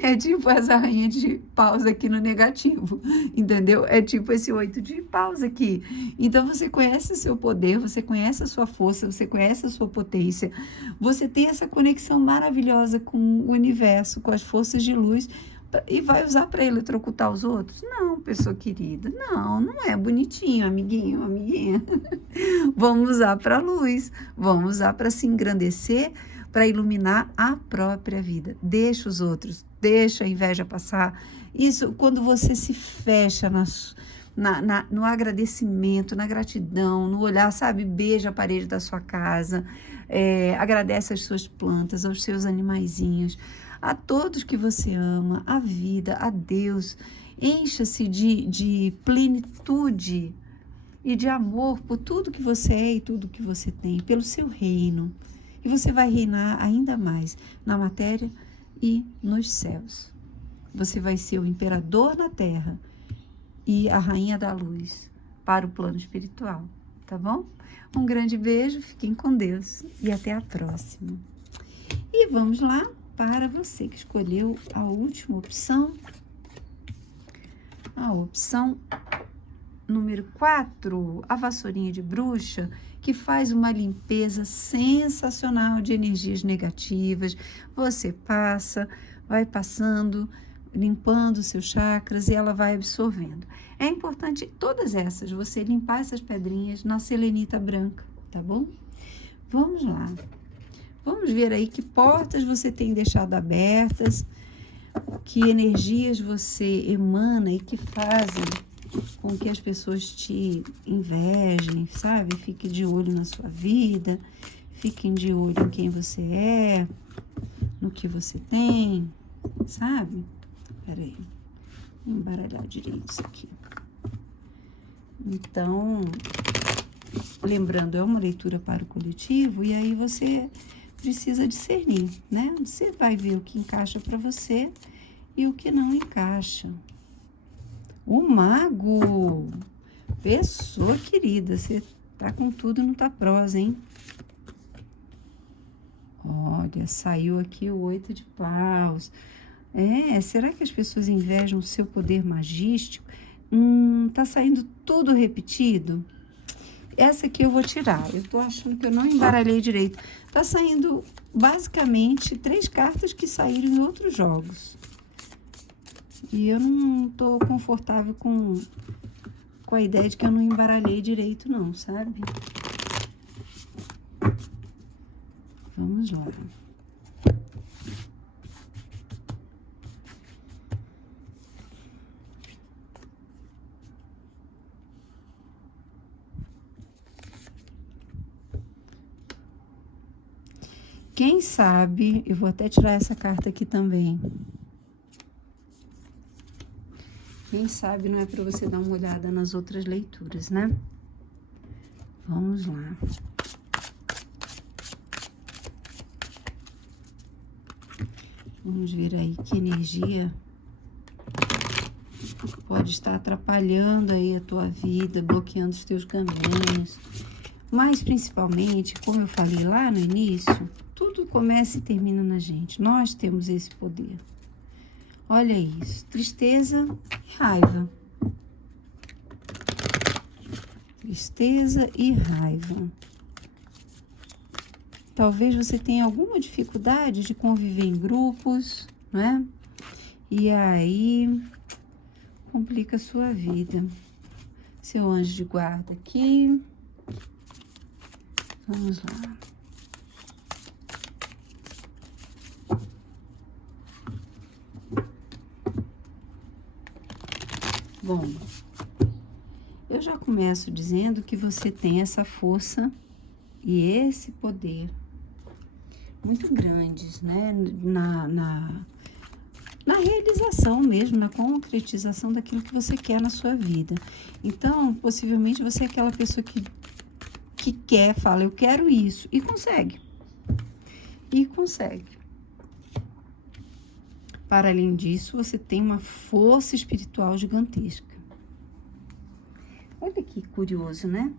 É tipo essa rainha de paus aqui no negativo, entendeu? É tipo esse 8 de paus aqui. Então, você conhece o seu poder, você conhece a sua força, você conhece a sua potência, você tem essa conexão maravilhosa com o universo, com as forças de luz, e vai usar para eletrocutar os outros? Não, pessoa querida, não é bonitinho, amiguinho, amiguinha. Vamos usar para a luz, vamos usar para se engrandecer, para iluminar a própria vida. Deixa os outros, deixa a inveja passar. Isso, quando você se fecha no agradecimento, na gratidão, no olhar, sabe? Beija a parede da sua casa, agradece as suas plantas, aos seus animaizinhos, a todos que você ama, a vida, a Deus. Encha-se de plenitude e de amor por tudo que você é e tudo que você tem, pelo seu reino. E você vai reinar ainda mais na matéria e nos céus. Você vai ser o imperador na terra e a rainha da luz para o plano espiritual, tá bom? Um grande beijo, fiquem com Deus e até a próxima. E vamos lá para você que escolheu a última opção, a opção número 4, a vassourinha de bruxa, que faz uma limpeza sensacional de energias negativas. Você vai passando, limpando os seus chakras e ela vai absorvendo. É importante todas essas, você limpar essas pedrinhas na selenita branca, tá bom? Vamos lá. Vamos ver aí que portas você tem deixado abertas, que energias você emana e que fazem com que as pessoas te invejem, sabe? Fiquem de olho na sua vida, fiquem de olho em quem você é, no que você tem, sabe? Peraí, vou embaralhar direito isso aqui. Então, lembrando, é uma leitura para o coletivo e aí você precisa discernir, né? Você vai ver o que encaixa para você e o que não encaixa. O mago, pessoa querida, você tá com tudo, não tá prosa, hein? Olha, saiu aqui o 8 de paus. Será que as pessoas invejam o seu poder magístico? Tá saindo tudo repetido? Essa aqui eu vou tirar, eu tô achando que eu não embaralhei direito. Tá saindo basicamente 3 cartas que saíram em outros jogos. E eu não tô confortável com a ideia de que eu não embaralhei direito não, sabe? Vamos lá. Quem sabe, eu vou até tirar essa carta aqui também. Quem sabe não é para você dar uma olhada nas outras leituras, né? Vamos lá. Vamos ver aí que energia pode estar atrapalhando aí a tua vida, bloqueando os teus caminhos. Mas principalmente, como eu falei lá no início, tudo começa e termina na gente. Nós temos esse poder. Olha isso, tristeza e raiva. Tristeza e raiva. Talvez você tenha alguma dificuldade de conviver em grupos, não é? E aí complica a sua vida. Seu anjo de guarda aqui. Vamos lá. Bom, eu já começo dizendo que você tem essa força e esse poder muito grandes, né? Na realização mesmo, na concretização daquilo que você quer na sua vida. Então, possivelmente você é aquela pessoa que quer, fala, eu quero isso, e consegue. E consegue. Para além disso, você tem uma força espiritual gigantesca. Olha que curioso, né?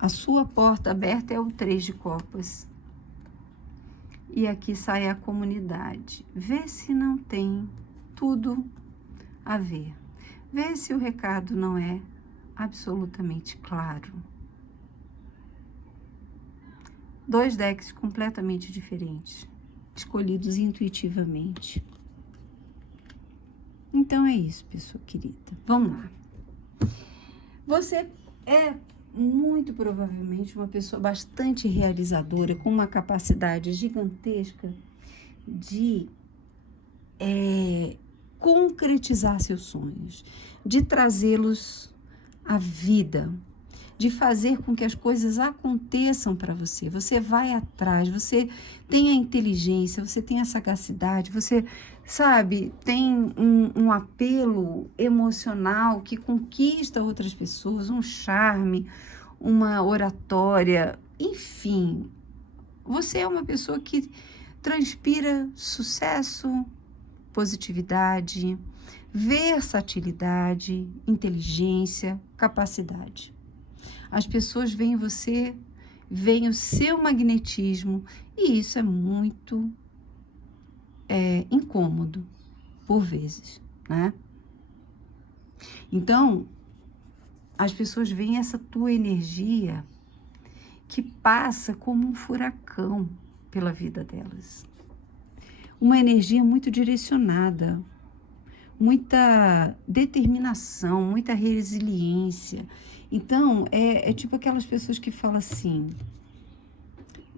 A sua porta aberta é o 3 de copas. E aqui sai a comunidade. Vê se não tem tudo a ver. Vê se o recado não é absolutamente claro. 2 decks completamente diferentes, escolhidos intuitivamente. Então é isso, pessoa querida. Vamos lá. Você é muito provavelmente uma pessoa bastante realizadora, com uma capacidade gigantesca de concretizar seus sonhos, de trazê-los à vida, de fazer com que as coisas aconteçam para você. Você vai atrás, você tem a inteligência, você tem a sagacidade, você, sabe, tem um apelo emocional que conquista outras pessoas, um charme, uma oratória, enfim. Você é uma pessoa que transpira sucesso, positividade, versatilidade, inteligência, capacidade. As pessoas veem você, veem o seu magnetismo, e isso é muito incômodo, por vezes, né? Então, as pessoas veem essa tua energia que passa como um furacão pela vida delas. Uma energia muito direcionada, muita determinação, muita resiliência. Então, é tipo aquelas pessoas que falam assim,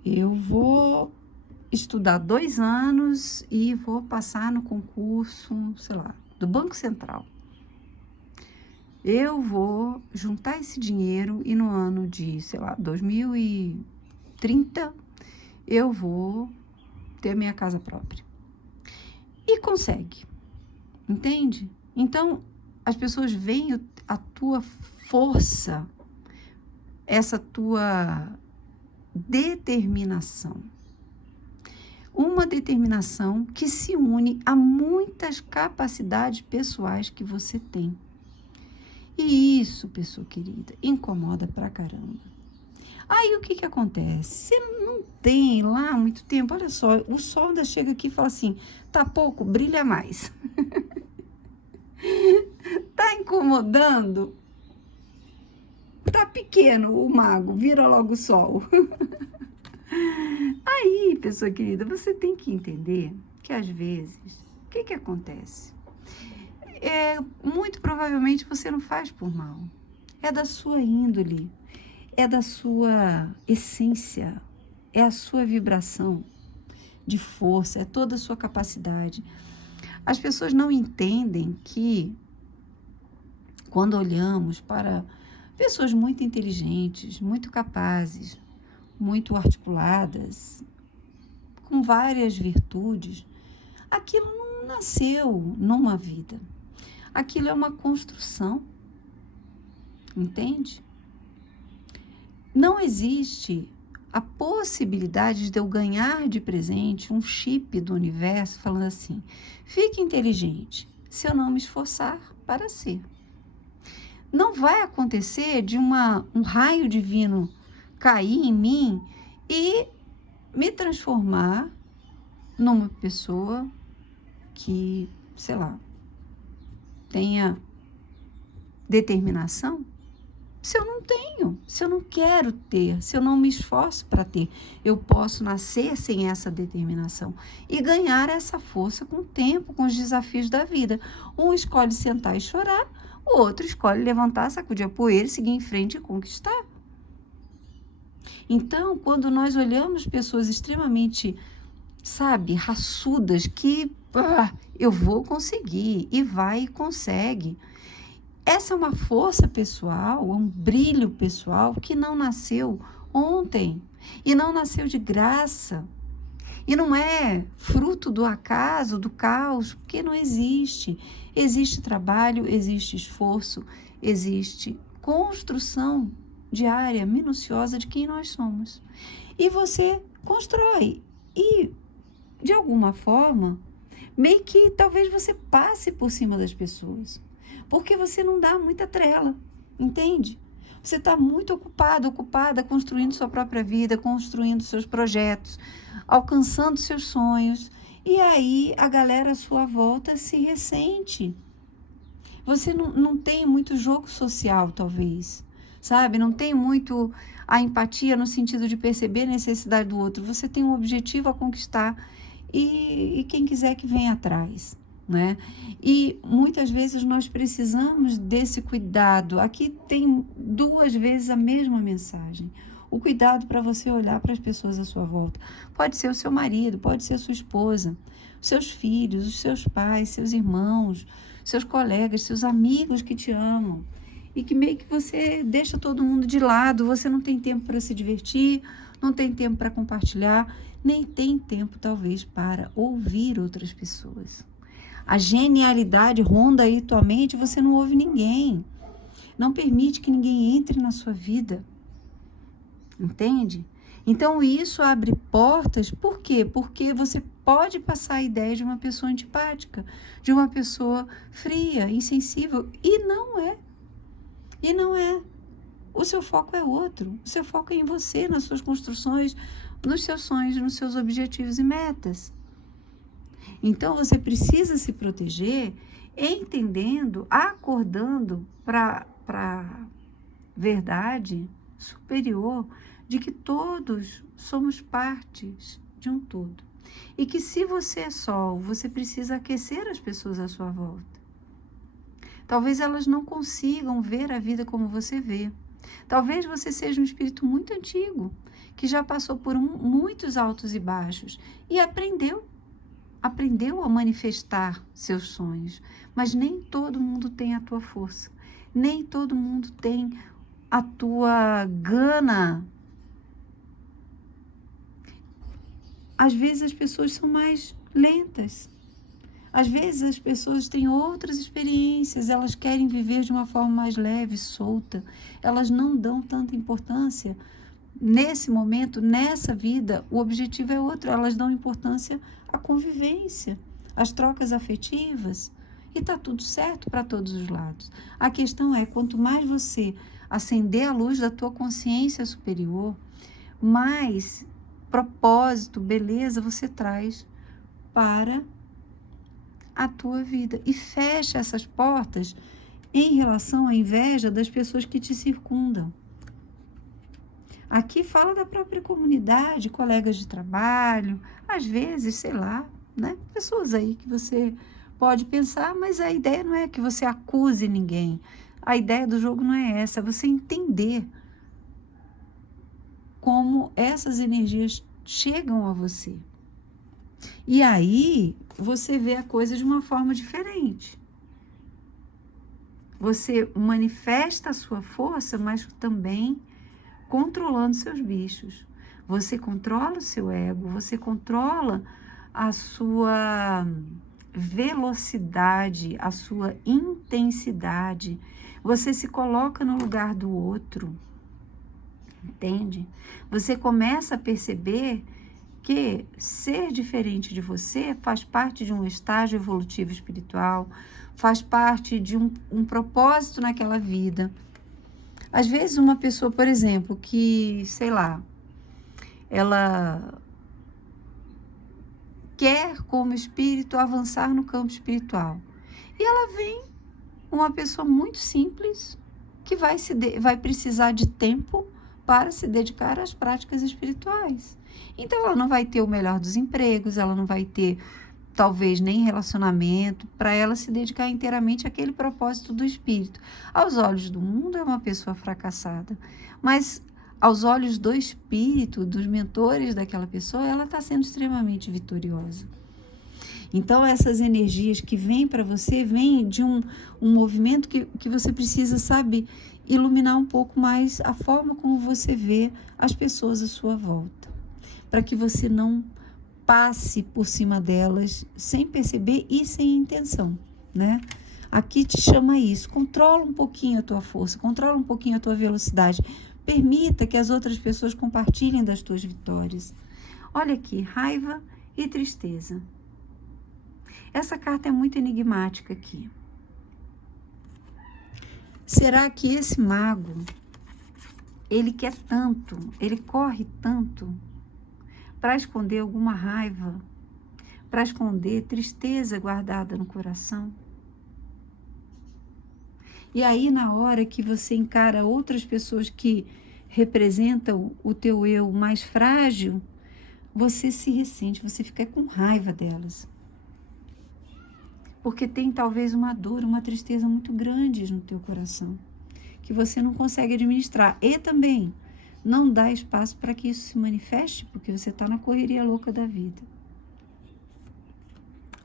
eu vou estudar 2 anos e vou passar no concurso, sei lá, do Banco Central. Eu vou juntar esse dinheiro e no ano de, sei lá, 2030, eu vou ter minha casa própria. E consegue, entende? Então, as pessoas veem a tua força, essa tua determinação. Uma determinação que se une a muitas capacidades pessoais que você tem. E isso, pessoa querida, incomoda pra caramba. Aí o que acontece? Você não tem lá muito tempo, olha só, o sol ainda chega aqui e fala assim, tá pouco, brilha mais. Tá incomodando? Tá pequeno o mago, vira logo o sol. Aí, pessoa querida, você tem que entender que às vezes, o que acontece? Muito provavelmente você não faz por mal. É da sua índole, é da sua essência, é a sua vibração de força, é toda a sua capacidade. As pessoas não entendem que quando olhamos para pessoas muito inteligentes, muito capazes, muito articuladas, com várias virtudes, aquilo não nasceu numa vida. Aquilo é uma construção, entende? Não existe a possibilidade de eu ganhar de presente um chip do universo falando assim: fique inteligente se eu não me esforçar para ser. Não vai acontecer de um raio divino cair em mim e me transformar numa pessoa que, sei lá, tenha determinação, se eu não tenho, se eu não quero ter, se eu não me esforço para ter. Eu posso nascer sem essa determinação e ganhar essa força com o tempo, com os desafios da vida. Um escolhe sentar e chorar, o outro escolhe levantar, sacudir a poeira, seguir em frente e conquistar. Então, quando nós olhamos pessoas extremamente, sabe, raçudas, que eu vou conseguir, e vai e consegue. Essa é uma força pessoal, um brilho pessoal que não nasceu ontem e não nasceu de graça. E não é fruto do acaso, do caos, porque não existe. Existe trabalho, existe esforço, existe construção diária, minuciosa de quem nós somos. E você constrói. E, de alguma forma, meio que talvez você passe por cima das pessoas. Porque você não dá muita trela, entende? Você está muito ocupado, ocupada, construindo sua própria vida, construindo seus projetos, alcançando seus sonhos. E aí a galera à sua volta se ressente. Você não tem muito jogo social, talvez, sabe? Não tem muito a empatia no sentido de perceber a necessidade do outro. Você tem um objetivo a conquistar e quem quiser que venha atrás, né? E muitas vezes nós precisamos desse cuidado. Aqui tem 2 vezes a mesma mensagem. O cuidado para você olhar para as pessoas à sua volta. Pode ser o seu marido, pode ser a sua esposa, os seus filhos, os seus pais, seus irmãos, seus colegas, seus amigos que te amam. E que meio que você deixa todo mundo de lado, você não tem tempo para se divertir, não tem tempo para compartilhar, nem tem tempo, talvez, para ouvir outras pessoas. A genialidade ronda aí tua mente, você não ouve ninguém. Não permite que ninguém entre na sua vida. Entende? Então, isso abre portas, por quê? Porque você pode passar a ideia de uma pessoa antipática, de uma pessoa fria, insensível, e não é. E não é. O seu foco é outro. O seu foco é em você, nas suas construções, nos seus sonhos, nos seus objetivos e metas. Então, você precisa se proteger entendendo, acordando para a verdade superior de que todos somos partes de um todo. E que se você é sol, você precisa aquecer as pessoas à sua volta. Talvez elas não consigam ver a vida como você vê. Talvez você seja um espírito muito antigo, que já passou por muitos altos e baixos e aprendeu a manifestar seus sonhos. Mas nem todo mundo tem a tua força, nem todo mundo tem a tua gana. Às vezes as pessoas são mais lentas. Às vezes as pessoas têm outras experiências, elas querem viver de uma forma mais leve, solta. Elas não dão tanta importância. Nesse momento, nessa vida, o objetivo é outro. Elas dão importância à convivência, às trocas afetivas. E está tudo certo para todos os lados. A questão é, quanto mais você acender a luz da tua consciência superior, mais propósito, beleza você traz para a tua vida. E fecha essas portas em relação à inveja das pessoas que te circundam. Aqui fala da própria comunidade, colegas de trabalho, às vezes, sei lá, né? Pessoas aí que você pode pensar, mas a ideia não é que você acuse ninguém. A ideia do jogo não é essa, é você entender como essas energias chegam a você. E aí, você vê a coisa de uma forma diferente. Você manifesta a sua força, mas também controlando seus bichos. Você controla o seu ego, você controla a sua velocidade, a sua intensidade. Você se coloca no lugar do outro. Entende? Você começa a perceber que ser diferente de você faz parte de um estágio evolutivo espiritual, faz parte de um propósito naquela vida. Às vezes uma pessoa, por exemplo, que, sei lá, ela quer como espírito avançar no campo espiritual. E ela vem uma pessoa muito simples que vai precisar de tempo para se dedicar às práticas espirituais. Então ela não vai ter o melhor dos empregos, ela não vai ter talvez nem relacionamento, para ela se dedicar inteiramente àquele propósito do espírito. Aos olhos do mundo é uma pessoa fracassada, mas aos olhos do espírito, dos mentores daquela pessoa, ela está sendo extremamente vitoriosa. Então, essas energias que vêm para você, vêm de um movimento que você precisa, sabe, iluminar um pouco mais a forma como você vê as pessoas à sua volta, para que você não passe por cima delas sem perceber e sem intenção, né? Aqui te chama isso, controla um pouquinho a tua força, controla um pouquinho a tua velocidade, permita que as outras pessoas compartilhem das tuas vitórias. Olha aqui, raiva e tristeza. Essa carta é muito enigmática aqui. Será que esse mago, ele quer tanto, ele corre tanto para esconder alguma raiva, para esconder tristeza guardada no coração? E aí, na hora que você encara outras pessoas que representam o teu eu mais frágil, você se ressente, você fica com raiva delas. Porque tem talvez uma dor, uma tristeza muito grande no teu coração, que você não consegue administrar. E também não dá espaço para que isso se manifeste, porque você está na correria louca da vida.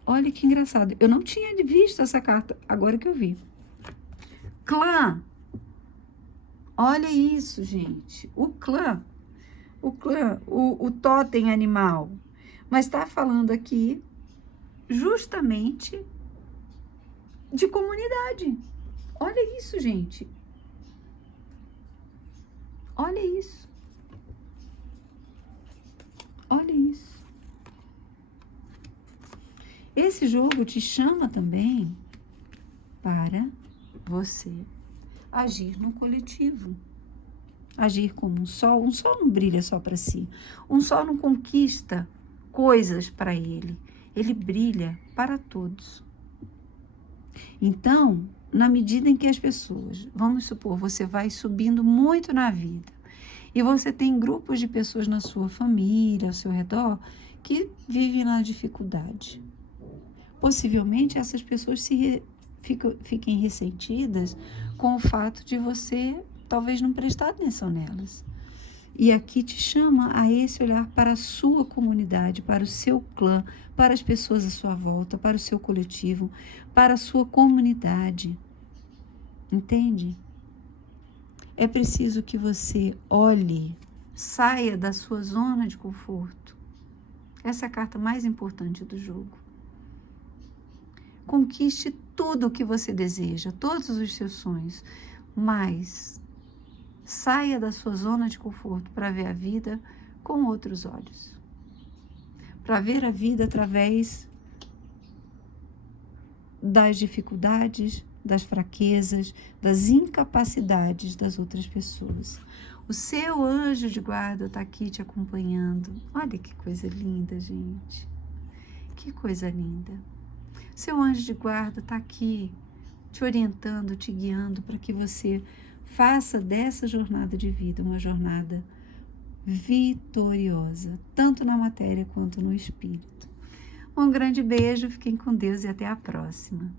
Olha que engraçado, eu não tinha visto essa carta, agora que eu vi. Clã. Olha isso, gente. O clã, o totem animal. Mas está falando aqui justamente de comunidade. Olha isso, gente. Olha isso. Olha isso. Esse jogo te chama também para você agir no coletivo. Agir como um sol. Um sol não brilha só para si. Um sol não conquista coisas para ele. Ele brilha para todos. Então, na medida em que as pessoas, vamos supor, você vai subindo muito na vida e você tem grupos de pessoas na sua família, ao seu redor, que vivem na dificuldade. Possivelmente essas pessoas fiquem ressentidas com o fato de você talvez não prestar atenção nelas. E aqui te chama a esse olhar para a sua comunidade, para o seu clã, para as pessoas à sua volta, para o seu coletivo, para a sua comunidade. Entende? É preciso que você olhe, saia da sua zona de conforto. Essa é a carta mais importante do jogo. Conquiste tudo o que você deseja, todos os seus sonhos, mas saia da sua zona de conforto para ver a vida com outros olhos. Para ver a vida através das dificuldades, das fraquezas, das incapacidades das outras pessoas. O seu anjo de guarda está aqui te acompanhando. Olha que coisa linda, gente. Que coisa linda. Seu anjo de guarda está aqui te orientando, te guiando para que você faça dessa jornada de vida uma jornada vitoriosa, tanto na matéria quanto no espírito. Um grande beijo, fiquem com Deus e até a próxima.